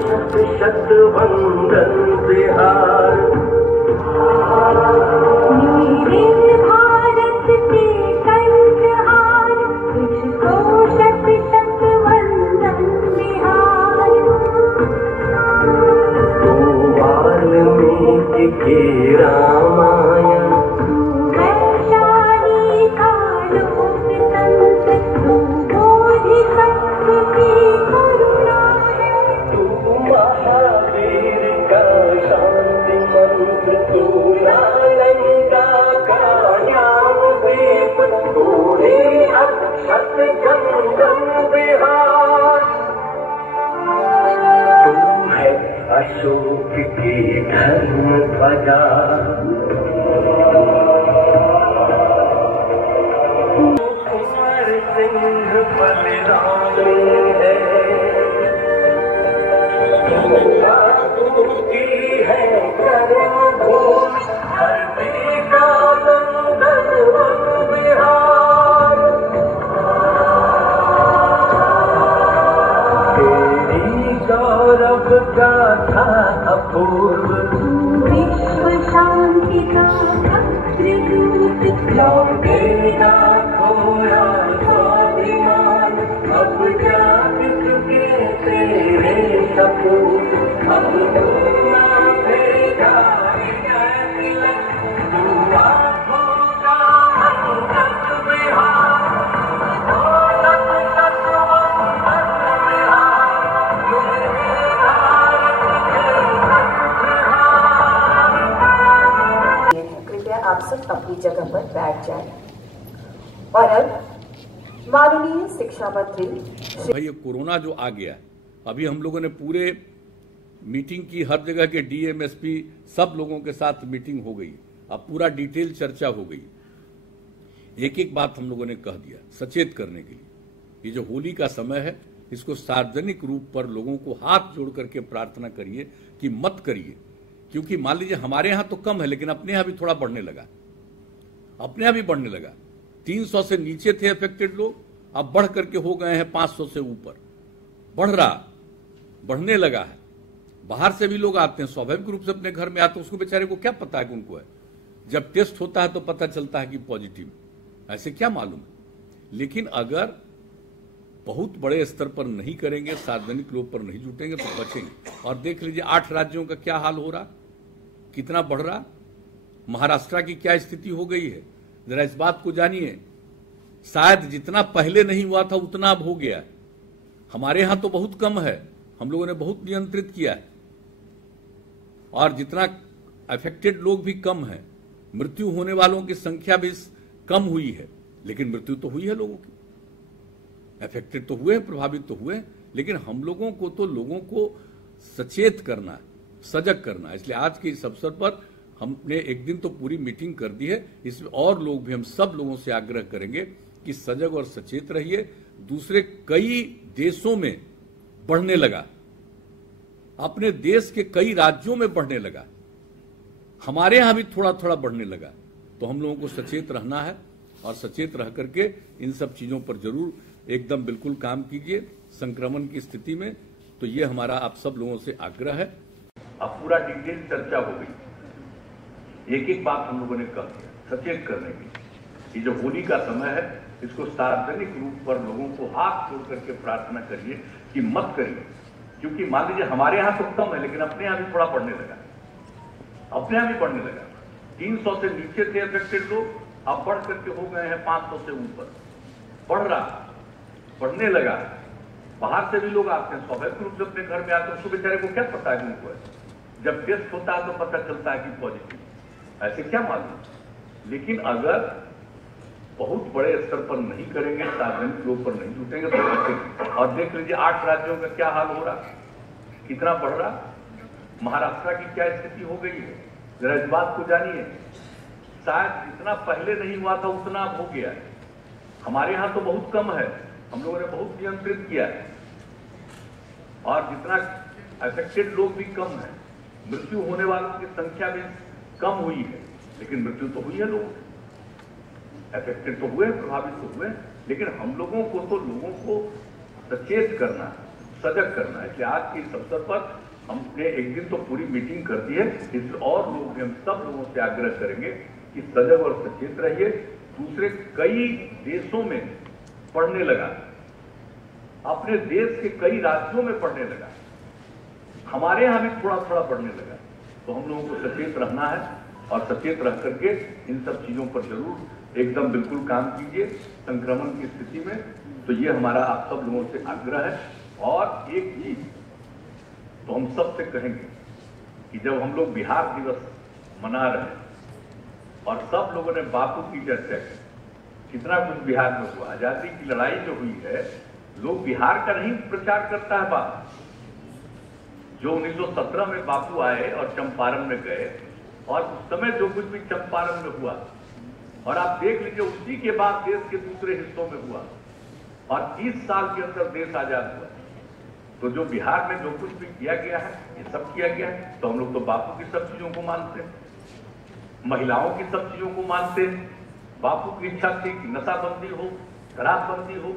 शत शत वंदन बिहार। मेरे भारत के कंठहार, तुझको शत शत वंदन बिहार। तू वाल्मीकि के रामायण, वैशाली का लोकतंत्र, तू बोधिसत्व की करुणा है। तू महावीर का शांति मंत्र, तू नालंदा का ज्ञानदीप, तू ही अक्षत गंगम बिहार। तू है अशोक की धर्म ध्वजा, कुंवर सिंह बलिदानी है। तू की है कर्म भूमि, धरती का नंदन वन बिहार। तेरी गौरव गाथा अपूर्व, विश्व शांति का अग्रदूत, लौटेगा खोया स्वाभिमान। अब जाग चुके तेरे सपूत, अब तू ना भेजा तिलक, तू आँखों का अंगद बिहार। ओ शत शत वंदन बिहार, मेरे भारत के कंठहार। कृपया आप सब अपनी जगह पर बैठ जाएं। और अब माननीय शिक्षा मंत्री भाई ये कोरोना जो आ गया, अभी हम लोगों ने पूरे मीटिंग की, हर जगह के डीएम एसपी सब लोगों के साथ मीटिंग हो गई, अब पूरा डिटेल चर्चा हो गई। एक एक बात हम लोगों ने कह दिया सचेत करने के लिए। ये जो होली का समय है, इसको सार्वजनिक रूप पर लोगों को हाथ जोड़ करके प्रार्थना करिए कि मत करिए, क्योंकि मान लीजिए हमारे यहाँ तो कम है, लेकिन अपने यहाँ भी थोड़ा बढ़ने लगा, अपने यहाँ भी बढ़ने लगा। 300 से नीचे थे अफेक्टेड लोग, अब बढ़ करके हो गए हैं 500 से ऊपर, बढ़ रहा, बढ़ने लगा है। बाहर से भी लोग आते हैं, स्वाभाविक रूप से अपने घर में आते हैं, उसको बेचारे को क्या पता है कि उनको है। जब टेस्ट होता है तो पता चलता है कि पॉजिटिव, ऐसे क्या मालूम। लेकिन अगर बहुत बड़े स्तर पर नहीं करेंगे, सार्वजनिक लोग पर नहीं जुटेंगे तो बचेंगे। और देख लीजिए 8 राज्यों का क्या हाल हो रहा, कितना बढ़ रहा। महाराष्ट्र की क्या स्थिति हो गई है, जरा इस बात को जानिए। शायद जितना पहले नहीं हुआ था उतना अब हो गया है। हमारे यहां तो बहुत कम है, हम लोगों ने बहुत नियंत्रित किया है, और जितना अफेक्टेड लोग भी कम है, मृत्यु होने वालों की संख्या भी कम हुई है, लेकिन मृत्यु तो हुई है लोगों की। अफेक्टेड तो हुए, प्रभावित तो हुए, लेकिन हम लोगों को तो लोगों को सचेत करना है, सजग करना है। इसलिए आज के इस अवसर पर हमने एक दिन तो पूरी मीटिंग कर दी है, इसमें और लोग भी, हम सब लोगों से आग्रह करेंगे कि सजग और सचेत रहिए। दूसरे कई देशों में बढ़ने लगा, अपने देश के कई राज्यों में बढ़ने लगा, हमारे यहां भी थोड़ा थोड़ा बढ़ने लगा। तो हम लोगों को सचेत रहना है, और सचेत रह करके इन सब चीजों पर जरूर एकदम बिल्कुल काम कीजिए संक्रमण की स्थिति में। तो ये हमारा आप सब लोगों से आग्रह है। अब पूरा डिटेल चर्चा हो गई, एक एक बात हम लोगों ने कह दिया सचेत करने की। ये जो होली का समय है, इसको सार्वजनिक रूप पर लोगों को हाथ जोड़ करके प्रार्थना करिए कि मत करिए, क्योंकि मान लीजिए हमारे यहाँ तो कम है, लेकिन अपने यहाँ भी थोड़ा बढ़ने लगा, अपने यहाँ भी बढ़ने लगा। 300 से नीचे थे अफेक्टेड लोग, अब बढ़ करके हो गए हैं 500 से ऊपर, बढ़ रहा, बढ़ने लगा। बाहर से भी लोग आते हैं, स्वाभाविक रूप से अपने घर में आते हैं, उसको बेचारे को क्या पता है कि उनको है। जब टेस्ट होता है तो पता चलता है कि पॉजिटिव, ऐसे क्या मालूम। लेकिन अगर बहुत बड़े स्तर पर नहीं करेंगे, सार्वजनिक लोग पर नहीं जुटेंगे तो बचेंगे। और देख लीजिए 8 राज्यों का क्या हाल हो रहा, कितना बढ़ रहा। महाराष्ट्र की क्या स्थिति हो गई है, जरा इस बात को जानिए। शायद जितना पहले नहीं हुआ था उतना अब हो गया है। हमारे यहाँ तो बहुत कम है, हम लोगों ने बहुत नियंत्रित किया है, और जितना अफेक्टेड लोग भी कम है, मृत्यु होने वालों की संख्या भी कम हुई है, लेकिन मृत्यु तो हुई है लोगों की। अफेक्टेड तो हुए, प्रभावित तो हुए, लेकिन हम लोगों को तो लोगों को सचेत करना, सजग करना है। इसलिए आज के इस अवसर पर हमने एक दिन तो पूरी मीटिंग कर दी है, इसलिए और लोग हम सब लोगों से आग्रह करेंगे कि सजग और सचेत रहिए। दूसरे कई देशों में पढ़ने लगा, अपने देश के कई राज्यों में पढ़ने लगा, हमारे यहाँ भी थोड़ा थोड़ा पढ़ने लगा। तो हम लोगों को सचेत रहना है और सचेत रह करके इन सब चीजों पर जरूर एकदम बिल्कुल काम कीजिए संक्रमण की स्थिति में। तो ये हमारा आप सब लोगों से आग्रह है। और एक चीज तो हम सबसे कहेंगे कि जब हम लोग बिहार दिवस मना रहे हैं और सब लोगों ने बापू की चर्चा की, कितना कुछ बिहार में हुआ, आजादी की लड़ाई जो हुई है, लोग बिहार का नहीं प्रचार करता है बात। जो 1917 में बापू आए और चंपारण में गए और उस समय जो कुछ भी चंपारण में हुआ, और आप देख लीजिए उसी के बाद देश के दूसरे हिस्सों में हुआ और 30 साल के अंदर देश आजाद हुआ। तो जो बिहार में जो कुछ भी किया गया है, ये सब किया गया है। तो हम लोग तो बापू की सब चीजों को मानते हैं, महिलाओं की सब चीजों को मानते हैं। बापू की इच्छा थी कि नशाबंदी हो, शराबबंदी हो,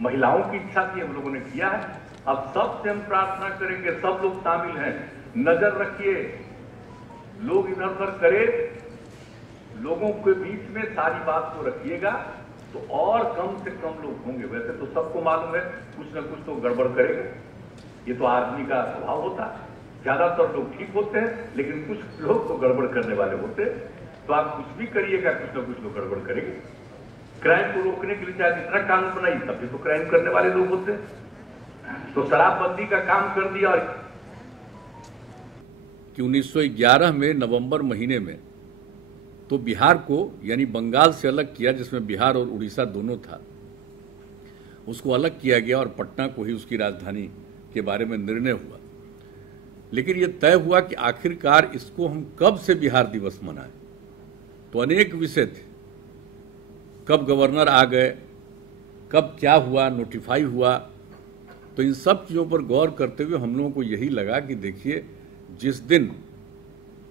महिलाओं की इच्छा थी, हम लोगों ने किया है। अब सबसे हम प्रार्थना करेंगे, सब लोग शामिल हैं, नजर रखिए, लोग इधर उधर करे, लोगों के बीच में सारी बात को रखिएगा तो और कम से कम लोग होंगे। वैसे तो सबको मालूम है कुछ ना कुछ तो गड़बड़ करेगा, ये तो आदमी का स्वभाव होता है। ज्यादातर लोग ठीक होते हैं लेकिन कुछ लोग तो गड़बड़ करने वाले होते हैं। तो आप कुछ भी करिएगा, कुछ ना कुछ लोग गड़बड़ करेंगे। क्राइम को रोकने के लिए चाहे जितना कानून बनाइए, तभी तो क्राइम करने वाले लोग होते हैं। तो शराबबंदी का काम कर दिया। और कि 1911 में नवंबर महीने में तो बिहार को यानी बंगाल से अलग किया, जिसमें बिहार और उड़ीसा दोनों था, उसको अलग किया गया और पटना को ही उसकी राजधानी के बारे में निर्णय हुआ। लेकिन यह तय हुआ कि आखिरकार इसको हम कब से बिहार दिवस मनाएं। तो अनेक विषय थे, कब गवर्नर आ गए, कब क्या हुआ, नोटिफाई हुआ। तो इन सब चीज़ों पर गौर करते हुए हम लोगों को यही लगा कि देखिए, जिस दिन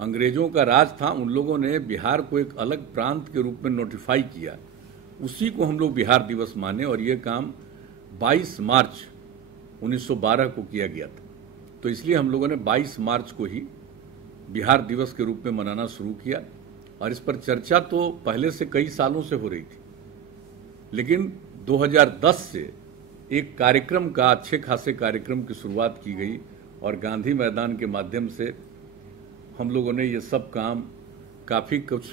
अंग्रेजों का राज था उन लोगों ने बिहार को एक अलग प्रांत के रूप में नोटिफाई किया, उसी को हम लोग बिहार दिवस माने। और ये काम 22 मार्च 1912 को किया गया था। तो इसलिए हम लोगों ने 22 मार्च को ही बिहार दिवस के रूप में मनाना शुरू किया। और इस पर चर्चा तो पहले से कई सालों से हो रही थी, लेकिन 2010 से एक कार्यक्रम का, अच्छे खासे कार्यक्रम की शुरुआत की गई और गांधी मैदान के माध्यम से हम लोगों ने ये सब काम काफ़ी कुछ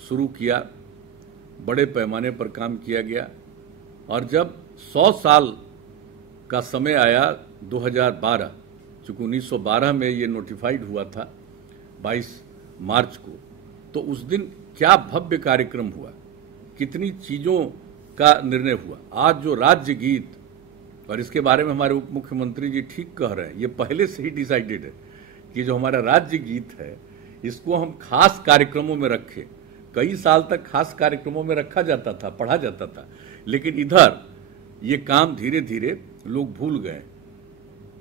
शुरू किया, बड़े पैमाने पर काम किया गया। और जब 100 साल का समय आया 2012, चूँकि 1912 में ये नोटिफाइड हुआ था 22 मार्च को, तो उस दिन क्या भव्य कार्यक्रम हुआ, कितनी चीज़ों का निर्णय हुआ। आज जो राज्य गीत, और इसके बारे में हमारे उप मुख्यमंत्री जी ठीक कह रहे हैं, ये पहले से ही डिसाइडेड है कि जो हमारा राज्य गीत है इसको हम खास कार्यक्रमों में रखें। कई साल तक खास कार्यक्रमों में रखा जाता था, पढ़ा जाता था, लेकिन इधर ये काम धीरे धीरे लोग भूल गए।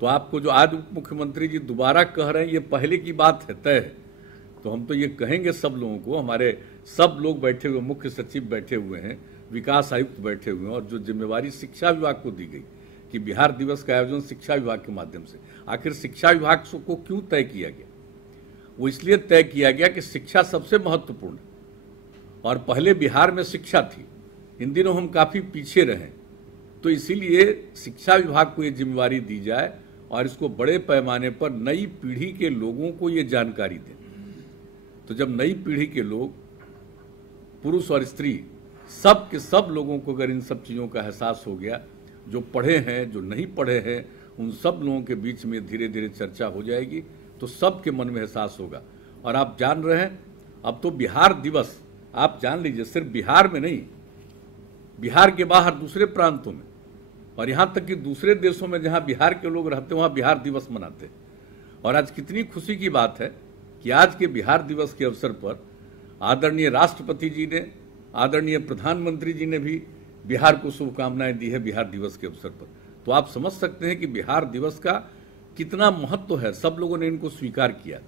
तो आपको जो आज उप मुख्यमंत्री जी दोबारा कह रहे हैं, ये पहले की बात है, तय है। तो हम तो ये कहेंगे सब लोगों को, हमारे सब लोग बैठे हुए, मुख्य सचिव बैठे हुए हैं, विकास आयुक्त बैठे हुए हैं, और जो जिम्मेवारी शिक्षा विभाग को दी गई कि बिहार दिवस का आयोजन शिक्षा विभाग के माध्यम से। आखिर शिक्षा विभाग को क्यों तय किया गया? वो इसलिए तय किया गया कि शिक्षा सबसे महत्वपूर्ण है, और पहले बिहार में शिक्षा थी, इन दिनों हम काफी पीछे रहे। तो इसीलिए शिक्षा विभाग को ये जिम्मेवारी दी जाए और इसको बड़े पैमाने पर नई पीढ़ी के लोगों को ये जानकारी दें। तो जब नई पीढ़ी के लोग, पुरुष और स्त्री, सब के सब लोगों को अगर इन सब चीज़ों का एहसास हो गया, जो पढ़े हैं, जो नहीं पढ़े हैं, उन सब लोगों के बीच में धीरे धीरे चर्चा हो जाएगी, तो सबके मन में एहसास होगा। और आप जान रहे हैं, अब तो बिहार दिवस आप जान लीजिए, सिर्फ बिहार में नहीं, बिहार के बाहर दूसरे प्रांतों में, और यहाँ तक कि दूसरे देशों में जहाँ बिहार के लोग रहते हैं वहाँ बिहार दिवस मनाते हैं। और आज कितनी खुशी की बात है कि आज के बिहार दिवस के अवसर पर आदरणीय राष्ट्रपति जी ने, आदरणीय प्रधानमंत्री जी ने भी बिहार को शुभकामनाएं दी है बिहार दिवस के अवसर पर। तो आप समझ सकते हैं कि बिहार दिवस का कितना महत्व है, सब लोगों ने इनको स्वीकार किया।